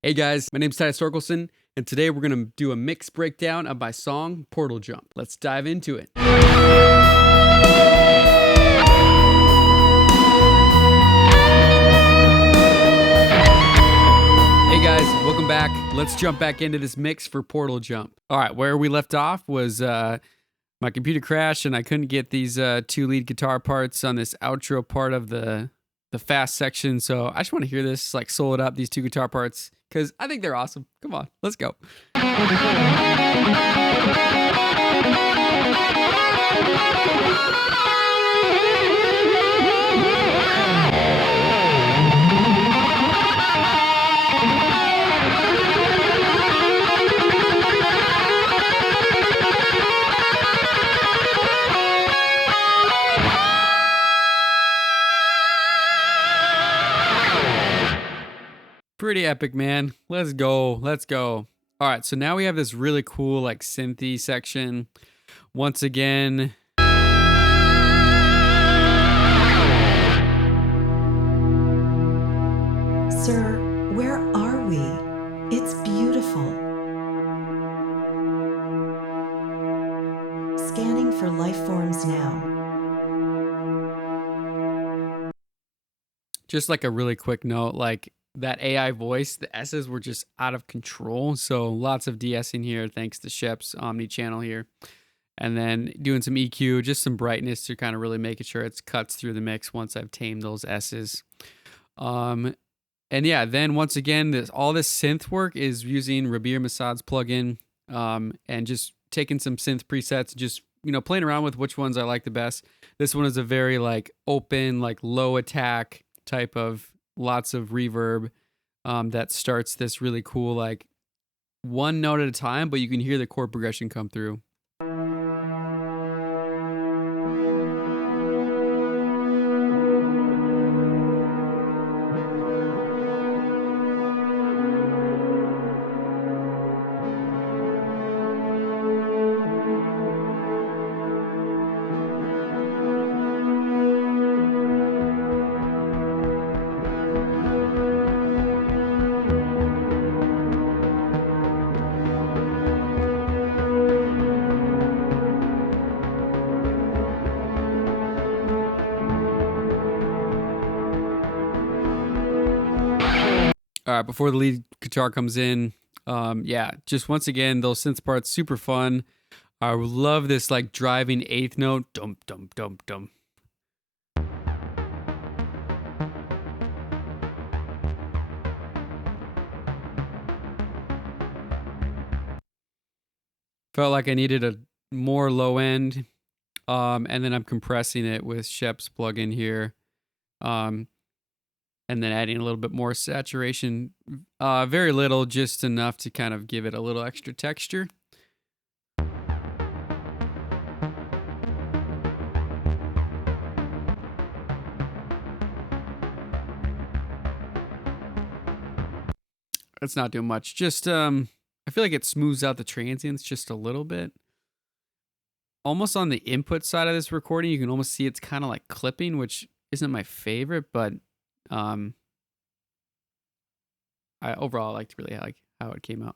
Hey guys, my name's titustorkelson, and today we're going to do a mix breakdown of my song, Portal Jump. Let's dive into it. Hey guys, welcome back. Let's jump back into this mix for Portal Jump. All right, where we left off was my computer crashed and I couldn't get these two lead guitar parts on this outro part of the fast section. So I just want to hear this, like solo it up, these two guitar parts, because I think they're awesome. Come on, let's go. Pretty epic, man. Let's go. Let's go. All right, so now we have this really cool like synthy section. Once again, Sir, where are we? It's beautiful. Scanning for life forms now. just like a really quick note, like that AI voice, the S's were just out of control. So lots of de-essing here, thanks to Shep's Omni channel here. And then doing some EQ, just some brightness to kind of really making sure it cuts through the mix once I've tamed those S's. And yeah, then once again, all this synth work is using Rabea Massad's plugin, and just taking some synth presets, just playing around with which ones I like the best. This one is a very like open, like low attack type of lots of reverb that starts this really cool like one note at a time, but you can hear the chord progression come through. All right, before the lead guitar comes in, yeah, just once again, those synth parts, super fun. I love this like driving eighth note, dum dum dum dum. Felt like I needed a more low end, and then I'm compressing it with Shep's plugin here. And then adding a little bit more saturation, very little, just enough to kind of give it a little extra texture. It's not doing much. Just I feel like it smooths out the transients just a little bit. Almost on the input side of this recording, you can almost see it's kind of like clipping, which isn't my favorite, but I overall liked really like how it came out.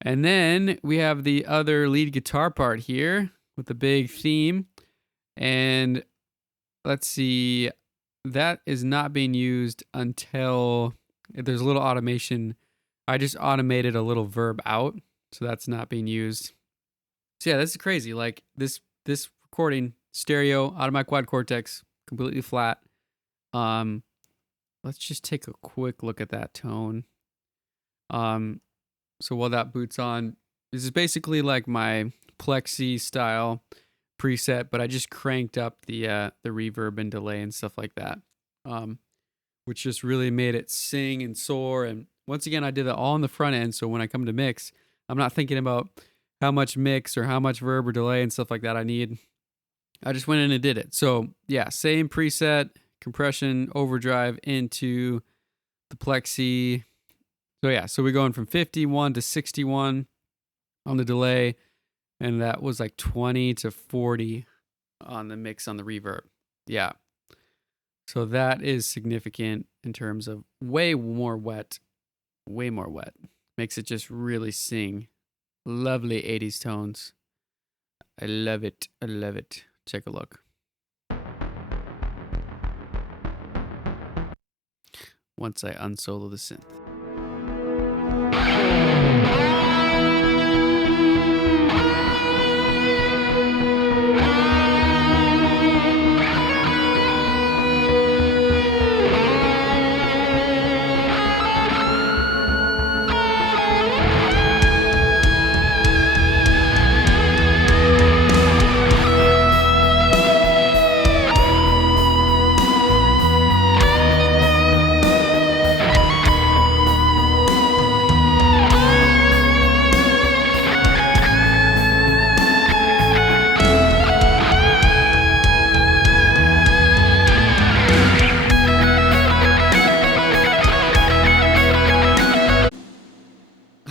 And then we have the other lead guitar part here with the big theme. And let's see, that is not being used until there's a little automation. I just automated a little verb out, so that's not being used. So yeah, this is crazy. Like this recording, stereo, out of my quad Cortex, completely flat. Let's just take a quick look at that tone. So while that boots on, this is basically like my plexi style preset, but I just cranked up the reverb and delay and stuff like that, which just really made it sing and soar. And once again, I did it all on the front end, so when I come to mix, I'm not thinking about how much mix or how much verb or delay and stuff like that I need. I just went in and did it. So yeah, same preset, compression, overdrive into the plexi. So yeah, so we're going from 51 to 61 on the delay, and that was like 20 to 40 on the mix on the reverb. Yeah. So that is significant in terms of way more wet way more wet. Makes it just really sing. Lovely 80s tones. I love it. I love it. Take a look. Once I unsolo the synth.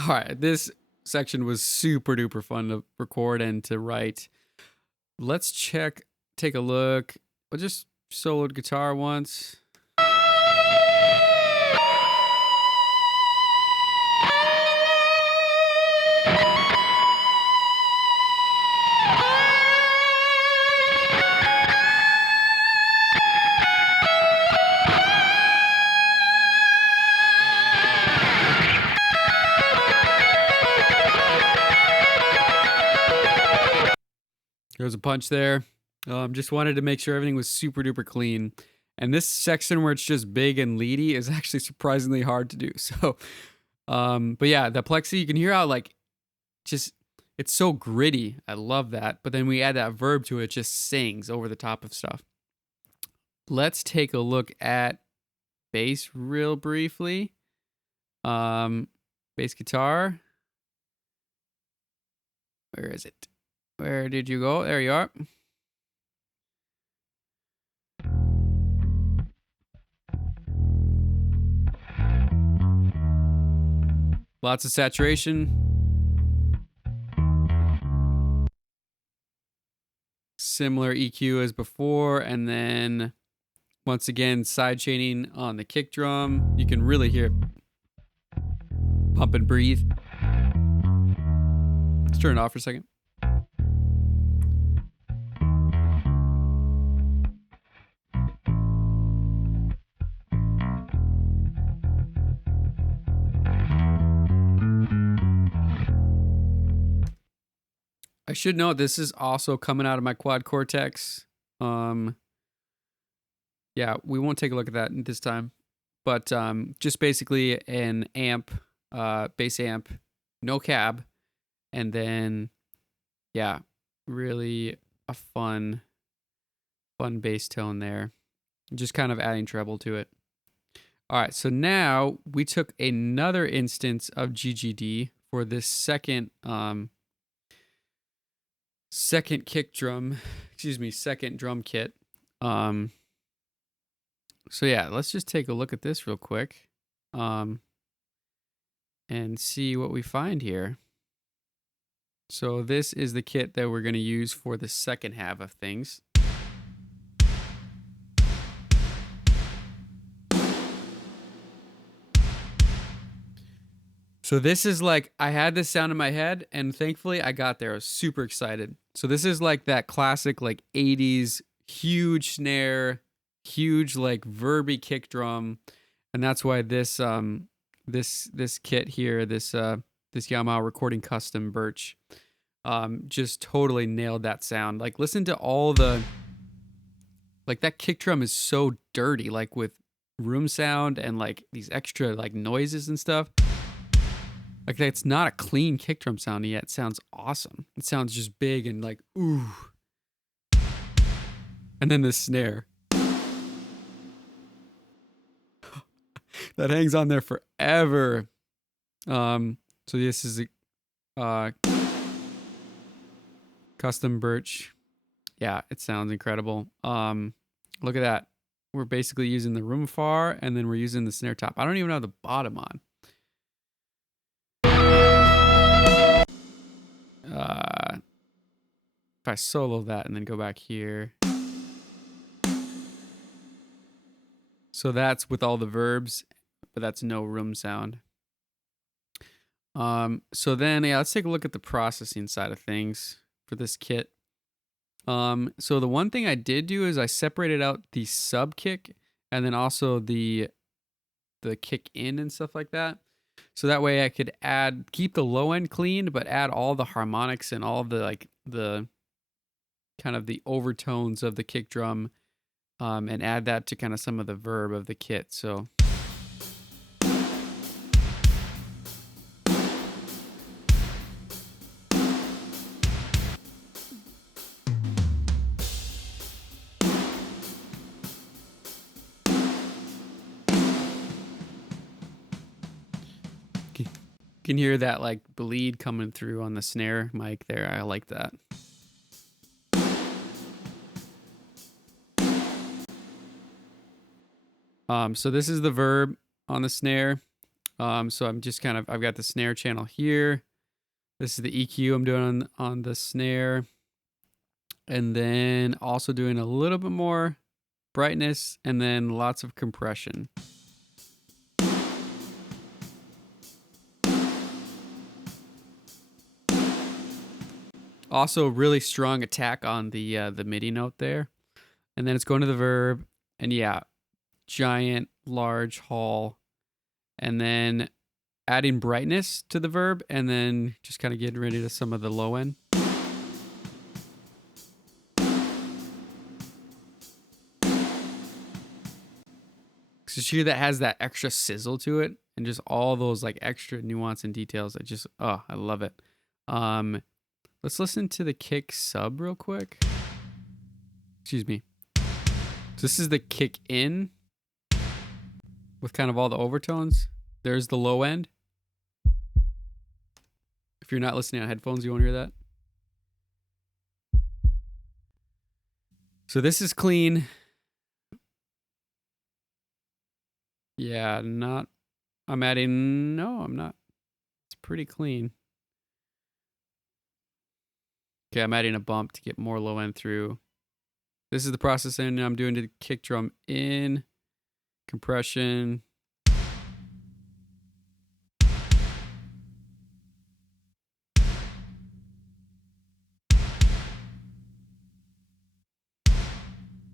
All right, this section was super duper fun to record and to write. Let's take a look. I'll just soloed guitar once. There was a punch there. Just wanted to make sure everything was super duper clean. And this section where it's just big and leady is actually surprisingly hard to do. So, but yeah, the plexi, you can hear how like just it's so gritty. I love that. But then we add that verb to it, it just sings over the top of stuff. Let's take a look at bass real briefly. Bass guitar. Where is it? Where did you go? There you are. Lots of saturation. Similar EQ as before. And then once again, side chaining on the kick drum. You can really hear it pump and breathe. Let's turn it off for a second. I should note this is also coming out of my quad Cortex. Yeah, we won't take a look at that this time. But just basically an amp, bass amp, no cab, and then yeah, really a fun bass tone there. Just kind of adding treble to it. All right, so now we took another instance of GGD for this second kick drum, second drum kit. So yeah, let's just take a look at this real quick, and see what we find here. So this is the kit that we're going to use for the second half of things. So this is like, I had this sound in my head and thankfully I got there. I was super excited. So this is like that classic like 80s huge snare, huge like verby kick drum. And that's why this this kit here, this Yamaha Recording Custom Birch just totally nailed that sound. Like listen to all the, like that kick drum is so dirty, like with room sound and like these extra like noises and stuff. Like it's not a clean kick drum sound yet. It sounds awesome. It sounds just big and like ooh. And then the snare that hangs on there forever. So this is a custom birch. Yeah, it sounds incredible. Look at that. We're basically using the room far and then we're using the snare top. I don't even have the bottom on. If I solo that and then go back here. So that's with all the verbs, but that's no room sound. So then, yeah, let's take a look at the processing side of things for this kit. So the one thing I did do is I separated out the sub kick and then also the kick in and stuff like that. So that way I could keep the low end cleaned, but add all the harmonics and all the the kind of the overtones of the kick drum, and add that to kind of some of the verb of the kit. So. You can hear that like bleed coming through on the snare mic there. I like that. So this is the verb on the snare. So I'm just I've got the snare channel here. This is the EQ I'm doing on the snare. And then also doing a little bit more brightness and then lots of compression. Also, really strong attack on the MIDI note there. And then it's going to the verb. And yeah, giant, large hall. And then adding brightness to the verb. And then just kind of getting rid of some of the low end. So you hear that has that extra sizzle to it. And just all those like extra nuance and details. I love it. Let's listen to the kick sub real quick. Excuse me. So this is the kick in with kind of all the overtones. There's the low end. If you're not listening on headphones, you won't hear that. So this is clean. Yeah, I'm not. No, I'm not. It's pretty clean. Okay, I'm adding a bump to get more low end through. This is the processing I'm doing to the kick drum in. Compression.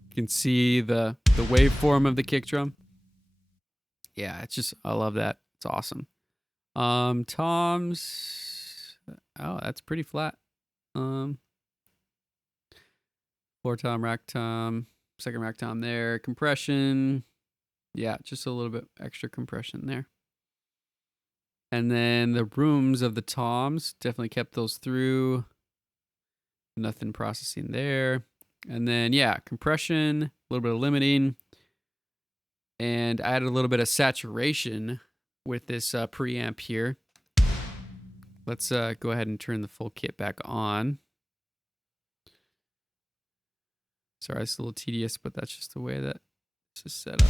You can see the waveform of the kick drum. Yeah, I love that. It's awesome. Toms. Oh, that's pretty flat. Floor tom, rack tom, second rack tom there. Compression. Yeah, just a little bit extra compression there. And then the rooms of the toms, definitely kept those through. Nothing processing there. And then, yeah, compression, a little bit of limiting. And I added a little bit of saturation with this preamp here. Let's go ahead and turn the full kit back on. Sorry, it's a little tedious, but that's just the way that this is set up.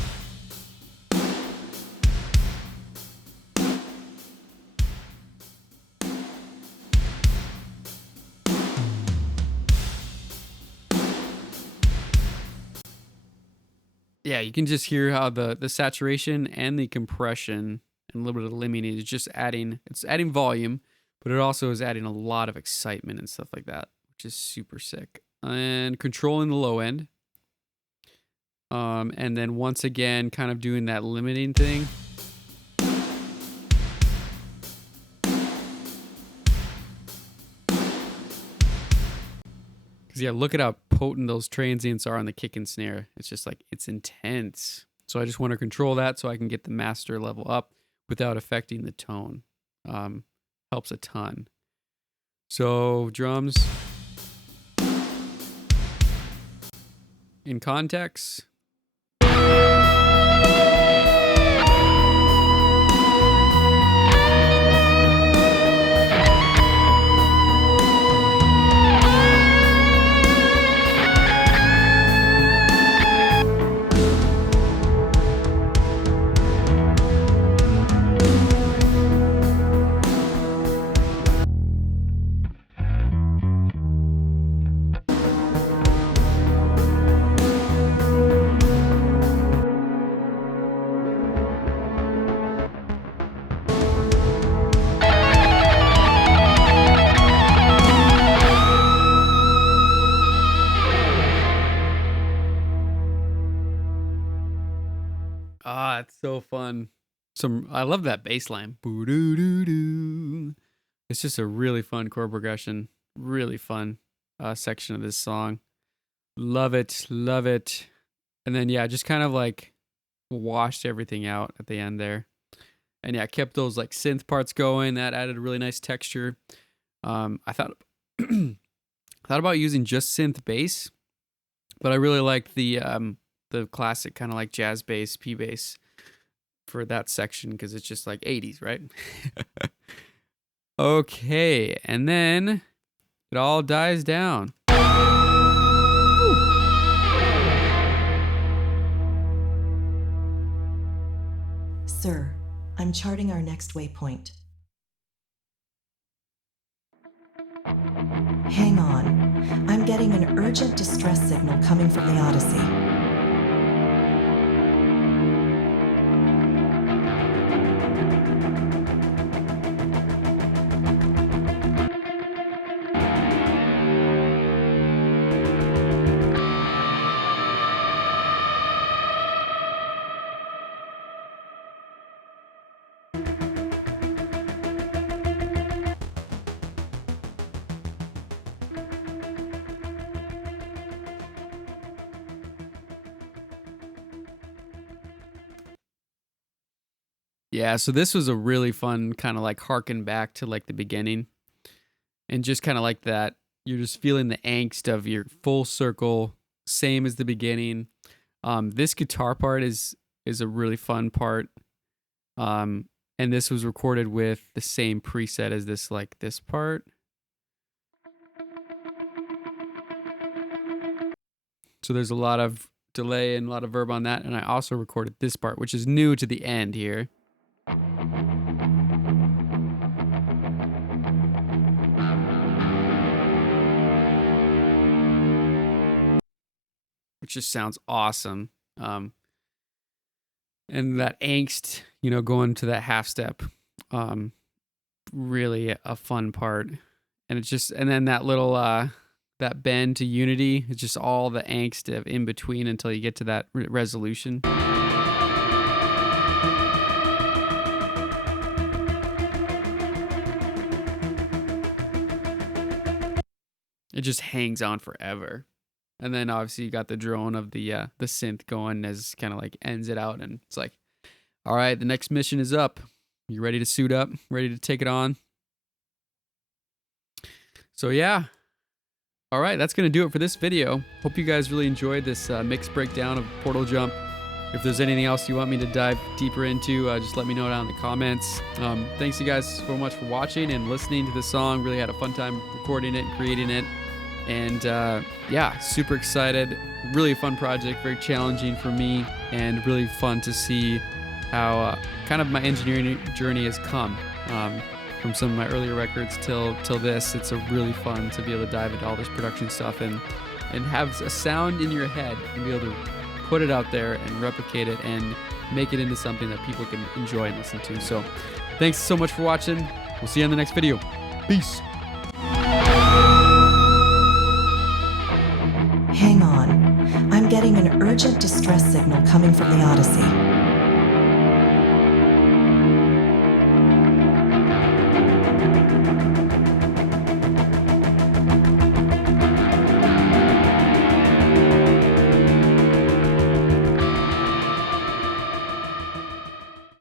Yeah, you can just hear how the saturation and the compression and a little bit of limiting is just adding volume, but it also is adding a lot of excitement and stuff like that, which is super sick. And controlling the low end. And then once again, kind of doing that limiting thing. Because yeah, look at how potent those transients are on the kick and snare. It's just like, it's intense. So I just want to control that so I can get the master level up without affecting the tone. Helps a ton. So drums. In context. So fun. I love that bass line. Boo-doo-doo-doo. It's just a really fun chord progression. Really fun section of this song. Love it. Love it. And then, yeah, just kind of like washed everything out at the end there. And yeah, kept those like synth parts going. That added a really nice texture. I thought thought about using just synth bass, but I really like the classic kind of like jazz bass, P bass for that section because it's just like 80s, right? Okay, and then it all dies down. Sir, I'm charting our next waypoint. Hang on. I'm getting an urgent distress signal coming from the Odyssey. Yeah, so this was a really fun kind of like harken back to like the beginning and just kind of like that. You're just feeling the angst of your full circle, same as the beginning. This guitar part is a really fun part. And this was recorded with the same preset as this part. So there's a lot of delay and a lot of verb on that. And I also recorded this part, which is new to the end here. Which just sounds awesome. And that angst, going to that half step, really a fun part. And it's just, and then that little, that bend to unity, it's just all the angst of in between until you get to that resolution. It just hangs on forever. And then obviously you got the drone of the synth going as kind of like ends it out. And it's like, all right, the next mission is up. You ready to suit up? Ready to take it on? So yeah. All right, that's going to do it for this video. Hope you guys really enjoyed this mix breakdown of Portal Jump. If there's anything else you want me to dive deeper into, just let me know down in the comments. Thanks you guys so much for watching and listening to this song. Really had a fun time recording it and creating it. And yeah, super excited. Really fun project, very challenging for me, and really fun to see how kind of my engineering journey has come from some of my earlier records till this. It's a really fun to be able to dive into all this production stuff and have a sound in your head and be able to put it out there and replicate it and make it into something that people can enjoy and listen to. So thanks so much for watching. We'll see you in the next video. Peace. Hang on. I'm getting an urgent distress signal coming from the Odyssey.